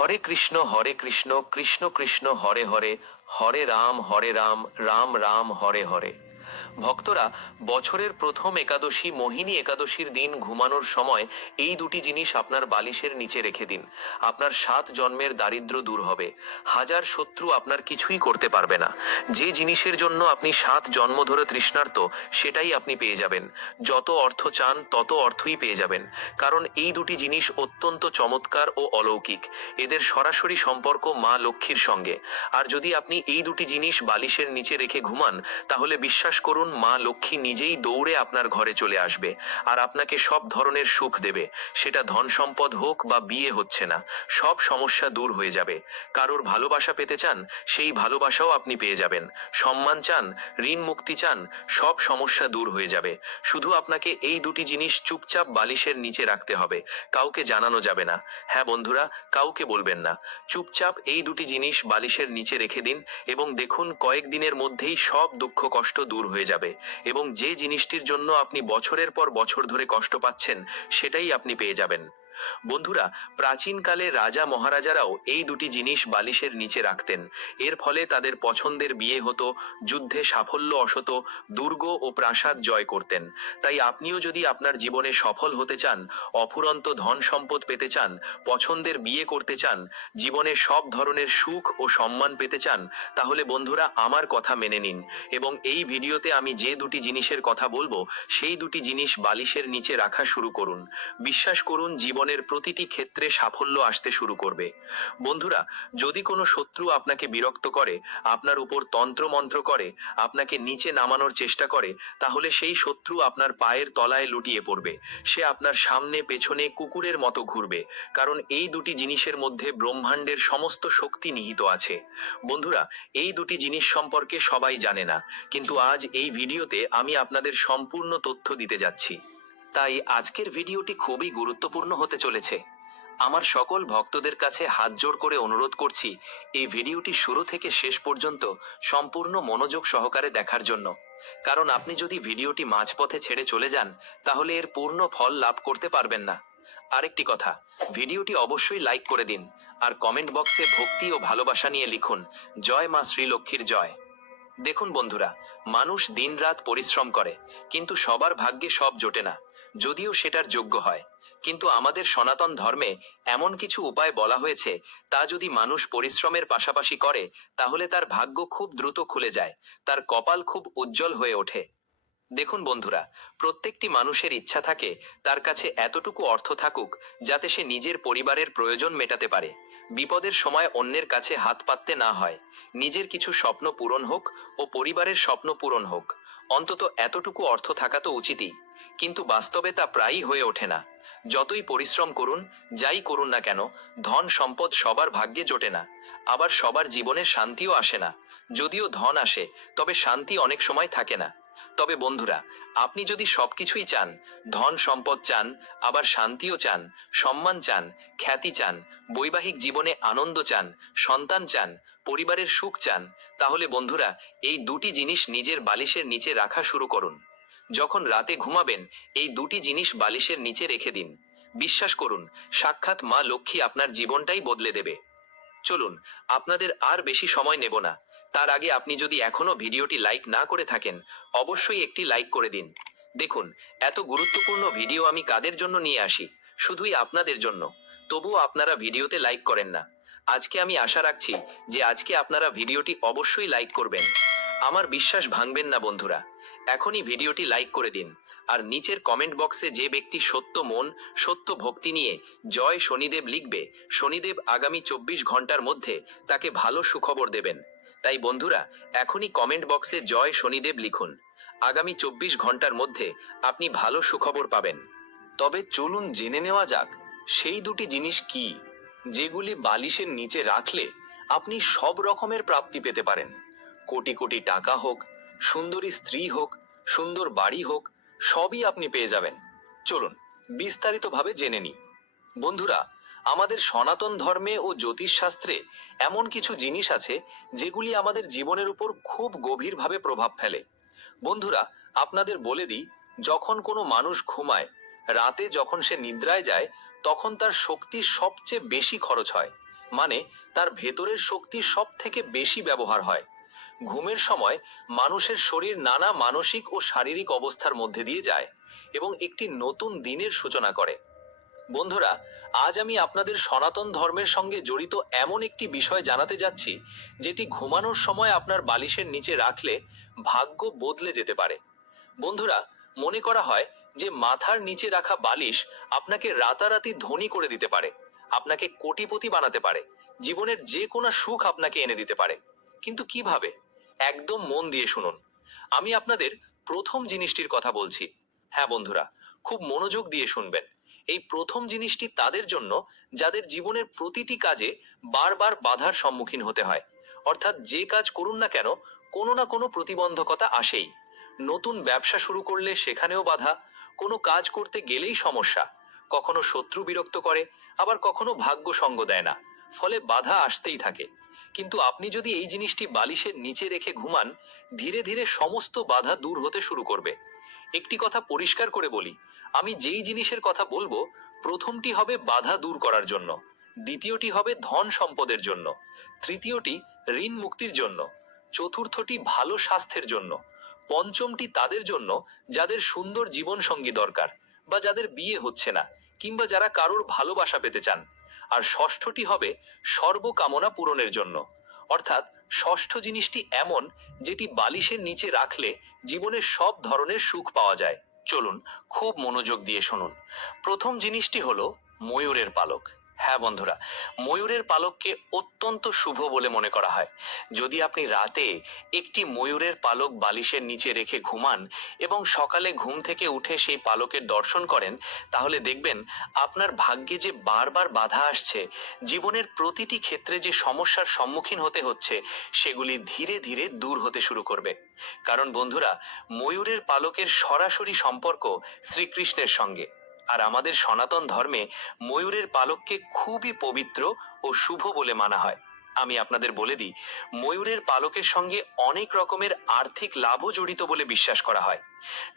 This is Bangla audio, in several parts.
হরে কৃষ্ণ কৃষ্ণ কৃষ্ণ হরে হরে, হরে রাম রাম রাম হরে হরে। ভক্তরা, বছরের প্রথম একাদশী মোহিনী একাদশীর দিন ঘুমানোর সময় এই দুটি জিনিস আপনার বালিশের নিচে রেখে দিন। আপনার 7 জন্মের দারিদ্র দূর হবে। হাজার শত্রু আপনার কিছুই করতে পারবে না। যে জিনিসের জন্য আপনি 7 জন্ম ধরে তৃষ্ণার্ত, সেটাই আপনি পেয়ে যাবেন। যত অর্থ চান তত অর্থই পেয়ে যাবেন। কারণ এই দুটি জিনিস অত্যন্ত চমৎকার ও অলৌকিক। এদের সরাসরি সম্পর্ক মা লক্ষ্মীর সঙ্গে। আর যদি আপনি এই দুটি জিনিস বালিশের নিচে রেখে ঘুমান, তাহলে বিশ্বাস করুন, মা লক্ষ্মী নিজেই দৌড়ে আপনার ঘরে চলে আসবে আর আপনাকে সব ধরনের সুখ দেবে। সেটা ধন সম্পদ হোক বা বিয়ে হচ্ছে না, সব সমস্যা দূর হয়ে যাবে। কারোর ভালোবাসা পেতে চান, সেই ভালোবাসাও আপনি পেয়ে যাবেন। সম্মান চান, ঋণ মুক্তি চান, সব সমস্যা দূর হয়ে যাবে। শুধু আপনাকে এই দুটি জিনিস চুপচাপ বালিশের নিচে রাখতে হবে। কাউকে জানানো যাবে না। হ্যাঁ বন্ধুরা, কাউকে বলবেন না। চুপচাপ এই দুটি জিনিস বালিশের নিচে রেখে দিন এবং দেখুন, কয়েকদিনের মধ্যেই সব দুঃখ কষ্ট দূর হয়ে যাবে এবং যে জিনিসটির জন্য আপনি বছরের পর বছর ধরে কষ্ট পাচ্ছেন, সেটাই আপনি পেয়ে যাবেন। বন্ধুরা, প্রাচীনকালে রাজা মহারাজারাও এই দুটি জিনিস বালিশের নিচে রাখতেন। এর ফলে তাদের পছন্দের বিয়ে হতো, যুদ্ধে সাফল্য আসত, দুর্গ ও প্রাসাদ জয় করতেন। তাই আপনিও যদি আপনার জীবনে সফল হতে চান, অফুরন্ত ধন সম্পদ পেতে চান, পছন্দের বিয়ে করতে চান, জীবনে সব ধরনের সুখ ও সম্মান পেতে চান, তাহলে বন্ধুরা আমার কথা মেনে নিন এবং এই ভিডিওতে আমি যে দুটি জিনিসের কথা বলবো, সেই দুটি জিনিস বালিশের নিচে রাখা শুরু করুন। বিশ্বাস করুন, জীবনের প্রতিটি ক্ষেত্রে সাফল্য আসতে শুরু করবে। বন্ধুরা, যদি কোনো শত্রু আপনাকে বিরক্ত করে, আপনার উপর তন্ত্রমন্ত্র করে, আপনাকে নিচে নামানোর চেষ্টা করে, তাহলে সেই শত্রু আপনার পায়ের তলায় লুটিয়ে পড়বে। সে আপনার সামনে পেছনে কুকুরের মতো ঘুরবে, কারণ এই দুটি জিনিসের মধ্যে ব্রহ্মাণ্ডের সমস্ত শক্তি নিহিত আছে। বন্ধুরা, এই দুটি জিনিস সম্পর্কে সবাই জানে না, কিন্তু আজ এই ভিডিওতে আমি আপনাদের সম্পূর্ণ তথ্য দিতে যাচ্ছি। তাই আজকের ভিডিওটি খুবই গুরুত্বপূর্ণ হতে চলেছে। আমার সকল ভক্তদের কাছে হাত জোড় করে অনুরোধ করছি, এই ভিডিওটি শুরু থেকে শেষ পর্যন্ত সম্পূর্ণ মনোযোগ সহকারে দেখার জন্য। কারণ আপনি যদি ভিডিওটি মাঝপথে ছেড়ে চলে যান, তাহলে এর পূর্ণ ফল লাভ করতে পারবেন না। আরেকটি কথা, ভিডিওটি অবশ্যই লাইক করে দিন আর কমেন্ট বক্সে ভক্তি ও ভালোবাসা নিয়ে লিখুন, জয় মা শ্রীলক্ষ্মীর জয়। দেখুন বন্ধুরা, মানুষ দিনরাত পরিশ্রম করে, কিন্তু সবার ভাগ্যে সব জোটে না, যদিও সেটার যোগ্য হয়। কিন্তু আমাদের সনাতন ধর্মে এমন কিছু উপায় বলা হয়েছে, তা যদি মানুষ পরিশ্রমের পাশাপাশি করে, তাহলে তার ভাগ্য খুব দ্রুত খুলে যায়, তার কপাল খুব উজ্জ্বল হয়ে ওঠে। দেখুন বন্ধুরা, প্রত্যেকটি মানুষের ইচ্ছা থাকে তার কাছে এতটুকু অর্থ থাকুক যাতে সে নিজের পরিবারের প্রয়োজন মেটাতে পারে, বিপদের সময় অন্যের কাছে হাত পাততে না হয়। নিজের কিছু স্বপ্ন পূরণ হোক ও পরিবারের স্বপ্ন পূরণ হোক, অন্তত এতটুকু অর্থ থাকা তো উচিতই। কিন্তু বাস্তবে তা প্রায়ই হয়ে ওঠে না। যতই পরিশ্রম করুন, যাই করুন না কেন, ধন সম্পদ সবার ভাগ্যে জোটে না। আবার সবার জীবনে শান্তিও আসে না। যদিও ধন আসে, তবে শান্তি অনেক সময় থাকে না। তবে বন্ধুরা, আপনি যদি সবকিছুই চান, ধন সম্পদ চান, আবার শান্তিও চান, সম্মান চান, খ্যাতি চান, বৈবাহিক জীবনে আনন্দ চান, সন্তান চান, পরিবারের সুখ চান, তাহলে বন্ধুরা, এই দুটি জিনিস নিজের বালিশের নিচে রাখা শুরু করুন। যখন রাতে ঘুমাবেন, এই দুটি জিনিস বালিশের নিচে রেখে দিন। বিশ্বাস করুন, সাক্ষাৎ মা লক্ষ্মী আপনার জীবনটাই বদলে দেবে। চলুন, আপনাদের আর বেশি সময় নেব না। তার আগে আপনি যদি এখনো ভিডিওটি লাইক না করে থাকেন, অবশ্যই একটি লাইক করে দিন। দেখুন, এত গুরুত্বপূর্ণ ভিডিও আমি কাদের জন্য নিয়ে আসি, শুধুই আপনাদের জন্য। তবুও আপনারা ভিডিওতে লাইক করেন না। আজকে আমি আশা রাখছি যে আজকে আপনারা ভিডিওটি অবশ্যই লাইক করবেন। আমার বিশ্বাস ভাঙবেন না বন্ধুরা। এখনই ভিডিওটি লাইক করে দিন আর নিচের কমেন্ট বক্সে যে ব্যক্তি সত্য মন, সত্য ভক্তি নিয়ে জয় শনিদেব লিখবে, শনিদেব আগামী 24 ঘন্টার মধ্যে তাকে ভালো সুখবর দেবেন। তাই বন্ধুরা, এখনই কমেন্ট বক্সে জয় শনিদেব লিখুন। আগামী 24 ঘন্টার মধ্যে আপনি ভালো সুখবর পাবেন। তবে চলুন জেনে নেওয়া যাক, সেই দুটি জিনিস কি, যেগুলি বালিশের নিচে রাখলে আপনি সব রকমের প্রাপ্তি পেতে পারেন। কোটি কোটি টাকা হোক, সুন্দরী স্ত্রী হোক, সুন্দর বাড়ি হোক, সবই আপনি পেয়ে যাবেন। চলুন বিস্তারিতভাবে জেনে নিই। বন্ধুরা, আমাদের সনাতন ধর্মে ও জ্যোতিষশাস্ত্রে এমন কিছু জিনিস আছে যেগুলি আমাদের জীবনের উপর খুব গভীরভাবে প্রভাব ফেলে। বন্ধুরা, আপনাদের বলে দিই, যখন কোনো মানুষ ঘুমায়, রাতে যখন সে নিদ্রায় যায়, তখন তার শক্তি সবচেয়ে বেশি খরচ হয়। মানে তার ভেতরের শক্তি সব থেকে বেশি ব্যবহার হয়। ঘুমের সময় মানুষের শরীর নানা মানসিক ও শারীরিক অবস্থার মধ্যে দিয়ে যায় এবং একটি নতুন দিনের সূচনা করে। বন্ধুরা, আজ আমি আপনাদের সনাতন ধর্মের সঙ্গে জড়িত এমন একটি বিষয় জানাতে যাচ্ছি, যেটি ঘুমানোর সময় আপনার বালিশের নিচে রাখলে ভাগ্য বদলে যেতে পারে। বন্ধুরা, মনে করা হয় যে মাথার নিচে রাখা বালিশ আপনাকে রাতারাতি ধনী করে দিতে পারে, আপনাকে কোটিপতি বানাতে পারে, জীবনের যে কোনো সুখ আপনাকে এনে দিতে পারে। কিন্তু কিভাবে? একদম মন দিয়ে শুনুন। আমি আপনাদের প্রথম জিনিসটির কথা বলছি। হ্যাঁ বন্ধুরা, খুব মনোযোগ দিয়ে শুনবেন। এই প্রথম জিনিসটি তাদের জন্য যাদের জীবনের প্রতিটি কাজে বারবার বাধার সম্মুখীন হতে হয়। অর্থাৎ যে কাজ করুন না কেন, কোনো না কোনো প্রতিবন্ধকতা আসেই। নতুন ব্যবসা শুরু করলে সেখানেও বাধা, কোনো কাজ করতে গেলেই সমস্যা, কখনো শত্রু বিরক্ত করে, আবার কখনো ভাগ্য সঙ্গ দেয় না, ফলে বাধা আসতেই থাকে। কিন্তু আপনি যদি এই জিনিসটি বালিশের নিচে রেখে ঘুমান, ধীরে ধীরে সমস্ত বাধা দূর হতে শুরু করবে। একটি কথা পরিষ্কার করে বলি, আমি যেই জিনিসের কথা বলবো, প্রথমটি হবে বাধা দূর করার জন্য, দ্বিতীয়টি হবে ধন সম্পদের জন্য, তৃতীয়টি ঋণ মুক্তির জন্য, চতুর্থটি ভালো স্বাস্থ্যের জন্য, পঞ্চমটি তাদের জন্য যাদের সুন্দর জীবন সঙ্গী দরকার, বা যাদের বিয়ে হচ্ছে না, কিংবা যারা কারোর ভালোবাসা পেতে চান, আর ষষ্ঠটি হবে সর্বকামনা পূরণের জন্য। অর্থাৎ ষষ্ঠ জিনিসটি এমন যেটি বালিশের নিচে রাখলে জীবনের সব ধরনের সুখ পাওয়া যায়। চলুন খুব মনোযোগ দিয়ে শুনুন। প্রথম জিনিসটি হলো ময়ূরের পালক। হ্যাঁ বন্ধুরা, ময়ূরের পালককে অত্যন্ত শুভ বলে মনে করা হয়। যদি আপনি রাতে একটি ময়ূরের পালক বালিশের নিচে রেখে ঘুমান এবং সকালে ঘুম থেকে উঠে সেই পালকের দর্শন করেন, তাহলে দেখবেন আপনার ভাগ্যে যে বারবার বাধা আসছে, জীবনের প্রতিটি ক্ষেত্রে যে সমস্যার সম্মুখীন হতে হচ্ছে, সেগুলি ধীরে ধীরে দূর হতে শুরু করবে। কারণ বন্ধুরা, ময়ূরের পালকের সরাসরি সম্পর্ক শ্রীকৃষ্ণের সঙ্গে। আর আমাদের সনাতন ধর্মে ময়ূরের পালককে খুবই পবিত্র ও শুভ বলে মানা হয়। আমি আপনাদের বলে দিই, ময়ূরের পালকের সঙ্গে অনেক রকমের আর্থিক লাভও জড়িত বলে বিশ্বাস করা হয়।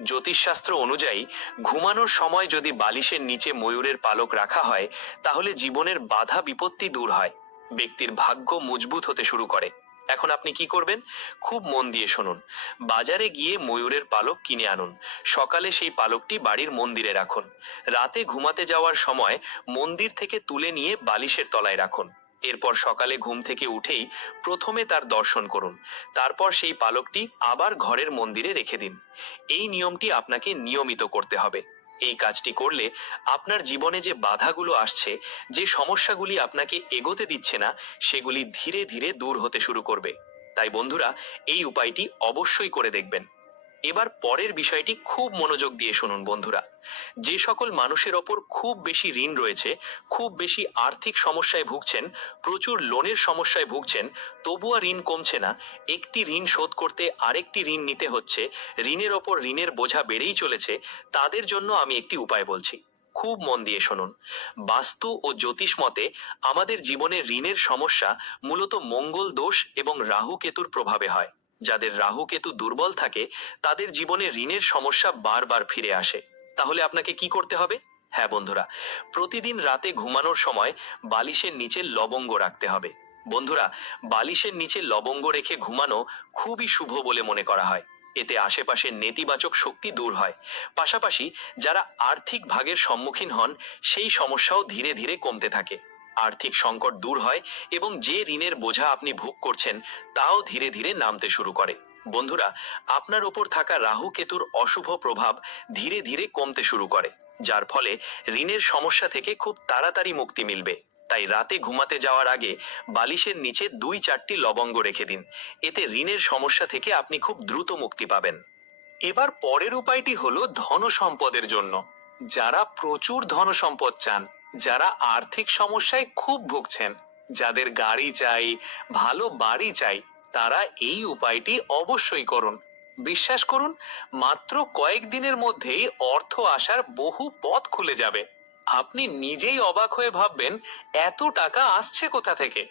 জ্যোতিষশাস্ত্র অনুযায়ী ঘুমানোর সময় যদি বালিশের নিচে ময়ূরের পালক রাখা হয়, তাহলে জীবনের বাধা বিপত্তি দূর হয়, ব্যক্তির ভাগ্য মজবুত হতে শুরু করে। এখন আপনি কি করবেন? খুব মন দিয়ে শুনুন। বাজারে গিয়ে ময়ূরের পালক কিনে আনুন। সকালে সেই পালকটি বাড়ির মন্দিরে রাখুন। রাতে ঘুমাতে যাওয়ার সময় মন্দির থেকে তুলে নিয়ে বালিশের তলায় রাখুন। এরপর সকালে ঘুম থেকে উঠেই প্রথমে তার দর্শন করুন। তারপর সেই পালকটি আবার ঘরের মন্দিরে রেখে দিন। এই নিয়মটি আপনাকে নিয়মিত করতে হবে। এই কাজটি করলে আপনার জীবনে যে বাধাগুলো আসছে, যে সমস্যাগুলি আপনাকে এগোতে দিচ্ছে না, সেগুলি ধীরে ধীরে দূর হতে শুরু করবে। তাই বন্ধুরা, এই উপায়টি অবশ্যই করে দেখবেন। এবার পরের বিষয়টি খুব মনোযোগ দিয়ে শুনুন বন্ধুরা। যে সকল মানুষের ওপর খুব বেশি ঋণ রয়েছে, খুব বেশি আর্থিক সমস্যায় ভুগছেন, প্রচুর লোনের সমস্যায় ভুগছেন, তবুও ঋণ কমছে না, একটি ঋণ শোধ করতে আরেকটি ঋণ নিতে হচ্ছে, ঋণের ওপর ঋণের বোঝা বেড়েই চলেছে, তাদের জন্য আমি একটি উপায় বলছি। খুব মন দিয়ে শুনুন। বাস্তু ও জ্যোতিষ মতে আমাদের জীবনে ঋণের সমস্যা মূলত মঙ্গল দোষ এবং রাহু কেতুর প্রভাবে হয়। যাদের রাহু কেতু দুর্বল থাকে, তাদের জীবনে ঋণের সমস্যা বারবার ফিরে আসে। তাহলে আপনাকে কি করতে হবে? হ্যাঁ বন্ধুরা, প্রতিদিন রাতে ঘুমানোর সময় বালিশের নিচে লবঙ্গ রাখতে হবে। বন্ধুরা, বালিশের নিচে লবঙ্গ রেখে ঘুমানো খুবই শুভ বলে মনে করা হয়। এতে আশেপাশের নেতিবাচক শক্তি দূর হয়। পাশাপাশি যারা আর্থিক ভাগের সম্মুখীন হন, সেই সমস্যাও ধীরে ধীরে কমতে থাকে। আর্থিক সংকট দূর হয় এবং যে ঋণের বোঝা আপনি ভোগ করছেন, তাও ধীরে ধীরে নামতে শুরু করে। বন্ধুরা, আপনার ওপর থাকা রাহু কেতুর অশুভ প্রভাব ধীরে ধীরে কমতে শুরু করে, যার ফলে ঋণের সমস্যা থেকে খুব তাড়াতাড়ি মুক্তি মিলবে। তাই রাতে ঘুমাতে যাওয়ার আগে বালিশের নিচে 2-4টি লবঙ্গ রেখে দিন। এতে ঋণের সমস্যা থেকে আপনি খুব দ্রুত মুক্তি পাবেন। এবার পরের উপায়টি হলো ধন সম্পদের জন্য। যারা প্রচুর ধন সম্পদ চান, যারা আর্থিক সমস্যায় খুব ভুগছেন, যাদের গাড়ি চাই, ভালো বাড়ি চাই, তারা এই উপায়টি অবশ্যই করুন। বিশ্বাস করুন, মাত্র কয়েকদিনের মধ্যেই অর্থ আসার বহু পথ খুলে যাবে। আপনি নিজেই অবাক হয়ে ভাববেন, এত টাকা আসছে কোথা থেকে?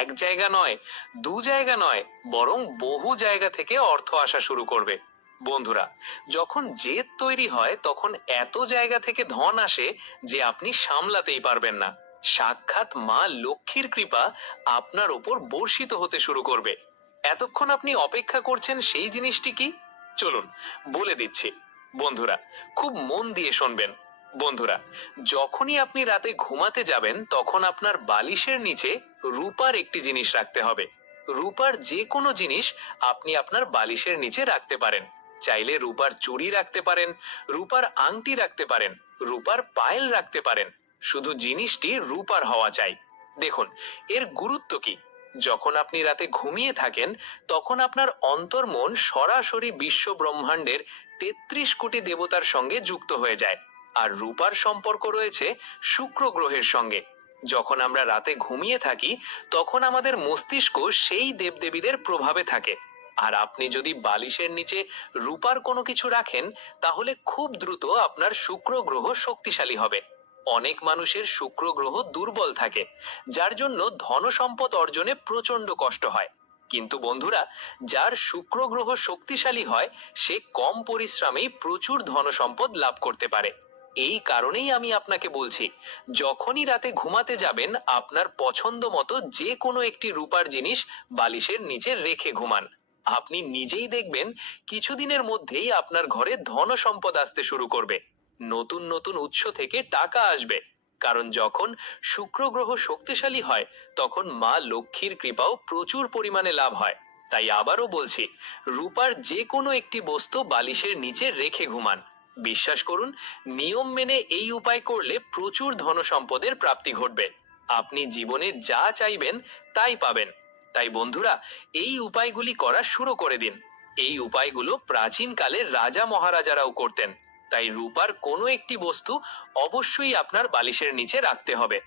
এক জায়গা নয়, দু জায়গা নয়, বরং বহু জায়গা থেকে অর্থ আসা শুরু করবে। বন্ধুরা, যখন জেদ তৈরি হয়, তখন এত জায়গা থেকে ধন আসে যে আপনি সামলাতেই পারবেন না। সাক্ষাৎ মা লক্ষ্মীর কৃপা আপনার ওপর বর্ষিত হতে শুরু করবে। এতক্ষণ আপনি অপেক্ষা করছেন সেই জিনিসটি কি? চলুন বলে দিচ্ছি। বন্ধুরা, খুব মন দিয়ে শুনবেন। বন্ধুরা, যখনই আপনি রাতে ঘুমাতে যাবেন তখন আপনার বালিশের নিচে রূপার একটি জিনিস রাখতে হবে। রূপার যে কোনো জিনিস আপনি আপনার বালিশের নিচে রাখতে পারেন। চাইলে রূপার চুড়ি রাখতে পারেন, রূপার আংটি রাখতে পারেন, রূপার পায়েল রাখতে পারেন, শুধু জিনিসটি রূপার হওয়া চাই। দেখুন, এর গুরুত্ব কি। যখন আপনি রাতে ঘুমিয়ে থাকেন তখন আপনার অন্তর্মন সরাসরি বিশ্ব ব্রহ্মাণ্ডের 33 কোটি দেবতার সঙ্গে যুক্ত হয়ে যায়। আর রূপার সম্পর্ক রয়েছে শুক্র গ্রহের সঙ্গে। যখন আমরা রাতে ঘুমিয়ে থাকি তখন আমাদের মস্তিষ্ক সেই দেবদেবীদের প্রভাবে থাকে। আর আপনি যদি বালিশের নিচে রূপার কোনো কিছু রাখেন তাহলে খুব দ্রুত আপনার শুক্র গ্রহ শক্তিশালী হবে। অনেক মানুষের শুক্র গ্রহ দুর্বল থাকে, যার জন্য ধন সম্পদ অর্জনে প্রচন্ড কষ্ট হয়। কিন্তু বন্ধুরা, যার শুক্র গ্রহ শক্তিশালী হয় সে কম পরিশ্রমেই প্রচুর ধন সম্পদ লাভ করতে পারে। এই কারণেই আমি আপনাকে বলছি, যখনই রাতে ঘুমাতে যাবেন আপনার পছন্দ মতো যে কোনো একটি রূপার জিনিস বালিশের নিচে রেখে ঘুমান। আপনি নিজেই দেখবেন কিছুদিনের মধ্যেই আপনার ঘরে ধন সম্পদ আসতে শুরু করবে। নতুন নতুন উৎস থেকে টাকা আসবে। কারণ যখন শুক্র গ্রহ শক্তিশালী হয় তখন মা লক্ষ্মীর কৃপাও প্রচুর পরিমাণে লাভ হয়। তাই আবারও বলছি, রূপার যে কোনো একটি বস্তু বালিশের নিচে রেখে ঘুমান। বিশ্বাস করুন, নিয়ম মেনে এই উপায় করলে প্রচুর ধন সম্পদের প্রাপ্তি ঘটবে। আপনি জীবনে যা চাইবেন তাই পাবেন। তাই বন্ধুরা, এই উপায়গুলি করা শুরু করে দিন। এই উপায়গুলো প্রাচীনকালে রাজা মহারাজারাও করতেন। তাই রূপার কোনো একটি বস্তু অবশ্যই আপনার বালিশের নিচে রাখতে হবে।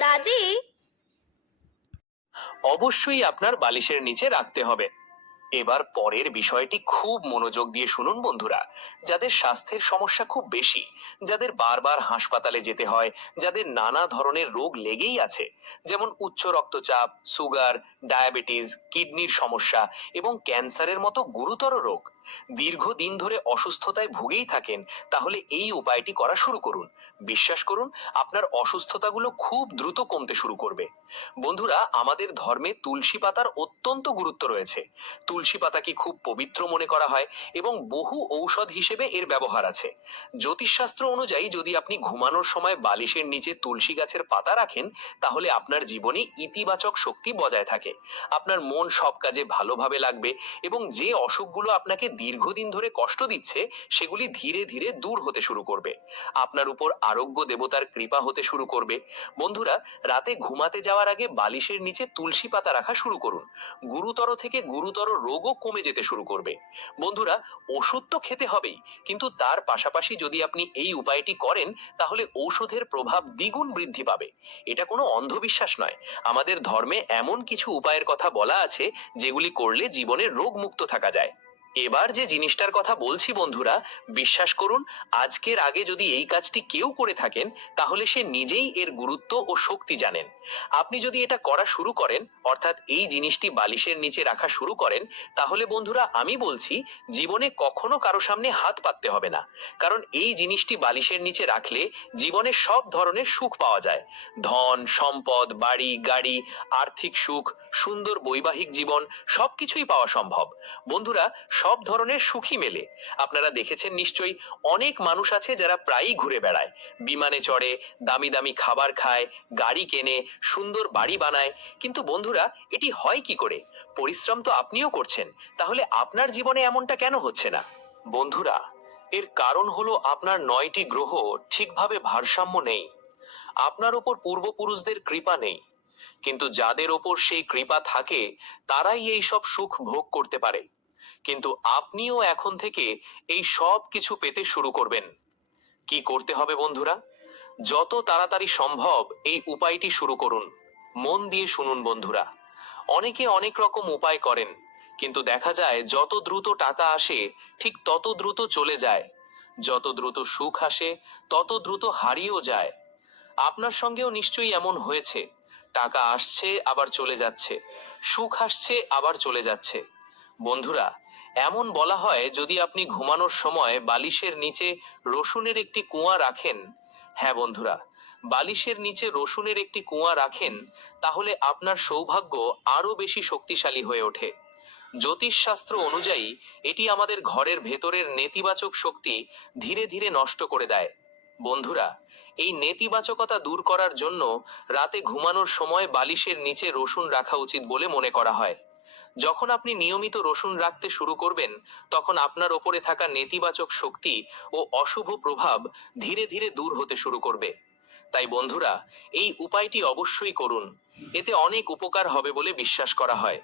দাদি, অবশ্যই আপনার বালিশের নিচে রাখতে হবে। এবার পরের বিষয়টি খুব মনোযোগ দিয়ে শুনুন বন্ধুরা। যাদের স্বাস্থ্যের সমস্যা খুব বেশি, যাদের বারবার হাসপাতালে যেতে হয়, যাদের নানা ধরনের রোগ লেগেই আছে, যেমন উচ্চ রক্তচাপ, সুগার, ডায়াবেটিস, কিডনির সমস্যা এবং ক্যান্সারের মতো গুরুতর রোগ, দীর্ঘদিন ধরে অসুস্থতায় ভুগেই থাকেন, তাহলে এই উপায়টি করা শুরু করুন। বিশ্বাস করুন, আপনার অসুস্থতাগুলো খুব দ্রুত কমতে শুরু করবে। বন্ধুরা, আমাদের ধর্মে তুলসী পাতার অত্যন্ত গুরুত্ব রয়েছে। তুলসী পাতাকে খুব পবিত্র মনে করা হয় এবং বহু ঔষধ হিসেবে এর ব্যবহার আছে। জ্যোতিষশাস্ত্র অনুযায়ী যদি আপনি ঘুমানোর সময় বালিশের নিচে তুলসী গাছের পাতা রাখেন তাহলে আপনার জীবনে ইতিবাচক শক্তি বজায় থাকে। আপনার মন সব কাজে ভালোভাবে লাগবে এবং যে অসুখগুলো আপনাকে দীর্ঘদিন ধরে কষ্ট দিচ্ছে সেগুলি ধীরে ধীরে দূর হতে শুরু করবে। আপনার উপর আরোগ্য দেবতার কৃপা হতে শুরু করবে। বন্ধুরা, রাতে ঘুমাতে যাওয়ার আগে বালিশের নিচে তুলসী পাতা রাখা শুরু করুন। গুরুতর থেকে গুরুতর রোগও কমে যেতে শুরু করবে। বন্ধুরা, ওষুধ তো খেতে হবেই, কিন্তু তার পাশাপাশি যদি আপনি এই উপায়টি করেন তাহলে ঔষধের প্রভাব দ্বিগুণ বৃদ্ধি পাবে। এটা কোনো অন্ধবিশ্বাস নয়। আমাদের ধর্মে এমন কিছু উপায়ের কথা বলা আছে যেগুলি করলে জীবনে রোগ মুক্ত থাকা যায়। এবার যে জিনিসটার কথা বলছি বন্ধুরা, বিশ্বাস করুন, আজকের আগে যদি এই কাজটি কেউ করে থাকেন তাহলে সে নিজেই এর গুরুত্ব ও শক্তি জানেন। আপনি যদি এটা করা শুরু করেন, অর্থাৎ এই জিনিসটি বালিশের নিচে রাখা শুরু করেন, তাহলে বন্ধুরা আমি বলছি জীবনে কখনো কারো সামনে হাত পাততে হবে না। কারণ এই জিনিসটি বালিশের নিচে রাখলে জীবনে সব ধরনের সুখ পাওয়া যায়। ধন সম্পদ, বাড়ি গাড়ি, আর্থিক সুখ, সুন্দর বৈবাহিক জীবন সবকিছুই পাওয়া সম্ভব। বন্ধুরা, সব ধরনের সুখী মেলে। আপনারা দেখেছেন নিশ্চয়ই, অনেক মানুষ আছে যারা প্রায়ই ঘুরে বেড়ায়, বিমানে চড়ে, দামি দামি খাবার খায়, গাড়ি কেনে, সুন্দর বাড়ি বানায়। কিন্তু বন্ধুরা, এটি হয় কি করে? পরিশ্রম তো আপনিও করছেন, তাহলে আপনার জীবনে এমনটা কেন হচ্ছে না? বন্ধুরা, এর কারণ হলো আপনার 9টি গ্রহ ঠিকভাবে ভারসাম্য নেই। আপনার উপর পূর্বপুরুষদের কৃপা নেই। কিন্তু যাদের ওপর সেই কৃপা থাকে তারাই এই সব সুখ ভোগ করতে পারে। কিন্তু আপনিও এখন থেকে এই সব কিছু পেতে শুরু করবেন। কি করতে হবে বন্ধুরা? যত তাড়াতাড়ি সম্ভব এই উপায়টি শুরু করুন। মন দিয়ে শুনুন বন্ধুরা। অনেকে অনেক রকম উপায় করেন, কিন্তু দেখা যায় যত দ্রুত টাকা আসে ঠিক তত দ্রুত চলে যায়। যত দ্রুত সুখ আসে তত দ্রুত হারিয়েও যায়। আপনার সঙ্গেও নিশ্চয়ই এমন হয়েছে। টাকা আসছে আবার চলে যাচ্ছে, সুখ আসছে আবার চলে যাচ্ছে। বন্ধুরা, এমন বলা হয় যদি আপনি ঘুমানোর সময় বালিশের নিচে রসুনের একটি কুয়া রাখেন, হ্যাঁ বন্ধুরা, বালিশের নিচে রসুনের একটি কুয়া রাখেন, তাহলে আপনার সৌভাগ্য আরো বেশি শক্তিশালী হয়ে ওঠে। জ্যোতিষশাস্ত্র অনুযায়ী এটি আমাদের ঘরের ভেতরের নেতিবাচক শক্তি ধীরে ধীরে নষ্ট করে দেয়। বন্ধুরা, এই নেতিবাচকতা দূর করার জন্য রাতে ঘুমানোর সময় বালিশের নিচে রসুন রাখা উচিত বলে মনে করা হয়। যখন আপনি নিয়মিত রসুন রাখতে শুরু করবেন, তখন আপনার ওপরে থাকা নেতিবাচক শক্তি ও অশুভ প্রভাব ধীরে ধীরে দূর হতে শুরু করবে। তাই বন্ধুরা, এই উপায়টি অবশ্যই করুন, এতে অনেক উপকার হবে বলে বিশ্বাস করা হয়।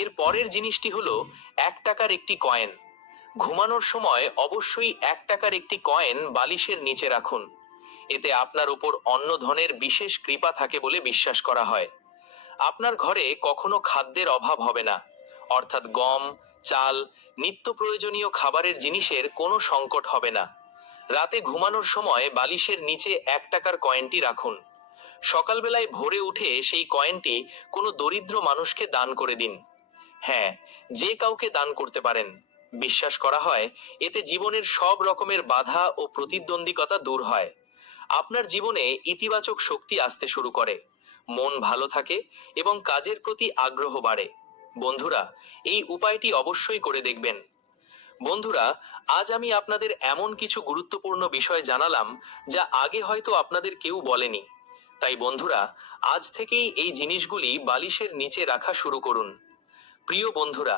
এর পরের জিনিসটি হলো 1 টাকার একটি কয়েন। ঘুমানোর সময় অবশ্যই 1 টাকার একটি কয়েন বালিশের নিচে রাখুন। এতে আপনার উপর অন্ন ধনের বিশেষ কৃপা থাকে বলে বিশ্বাস করা হয়। আপনার ঘরে কখনো খাদ্যের অভাব হবে না, অর্থাৎ গম, চাল, নিত্য প্রয়োজনীয় খাবারের জিনিসের কোনো সংকট হবে না। রাতে ঘুমানোর সময় বালিশের নিচে 1 টাকার কয়েনটি রাখুন। সকালবেলায় ভোরে উঠে সেই কয়েনটি কোনো দরিদ্র মানুষকে দান করে দিন। হ্যাঁ, যে কাউকে দান করতে পারেন। বিশ্বাস করা হয় এতে জীবনের সব রকমের বাধা ও প্রতিদ্বন্দ্বিতা দূর হয়। আপনার জীবনে ইতিবাচক শক্তি আসতে শুরু করে, মন ভালো থাকে এবং কাজের প্রতি আগ্রহ বাড়ে। বন্ধুরা, এই উপায়টি অবশ্যই করে দেখবেন। বন্ধুরা, আজ আমি আপনাদের এমন কিছু গুরুত্বপূর্ণ বিষয় জানালাম যা আগে হয়তো আপনাদের কেউ বলেনি। তাই বন্ধুরা, আজ থেকেই এই জিনিসগুলি বালিশের নিচে রাখা শুরু করুন। প্রিয় বন্ধুরা,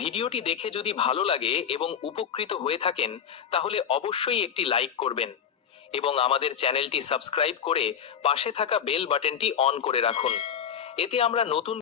ভিডিওটি দেখে যদি ভালো লাগে এবং উপকৃত হয়ে থাকেন, তাহলে অবশ্যই একটি লাইক করবেন এবং আমাদের চ্যানেলটি সাবস্ক্রাইব করে পাশে থাকা বেল বাটনটি অন করে রাখুন। এতে আমরা নতুন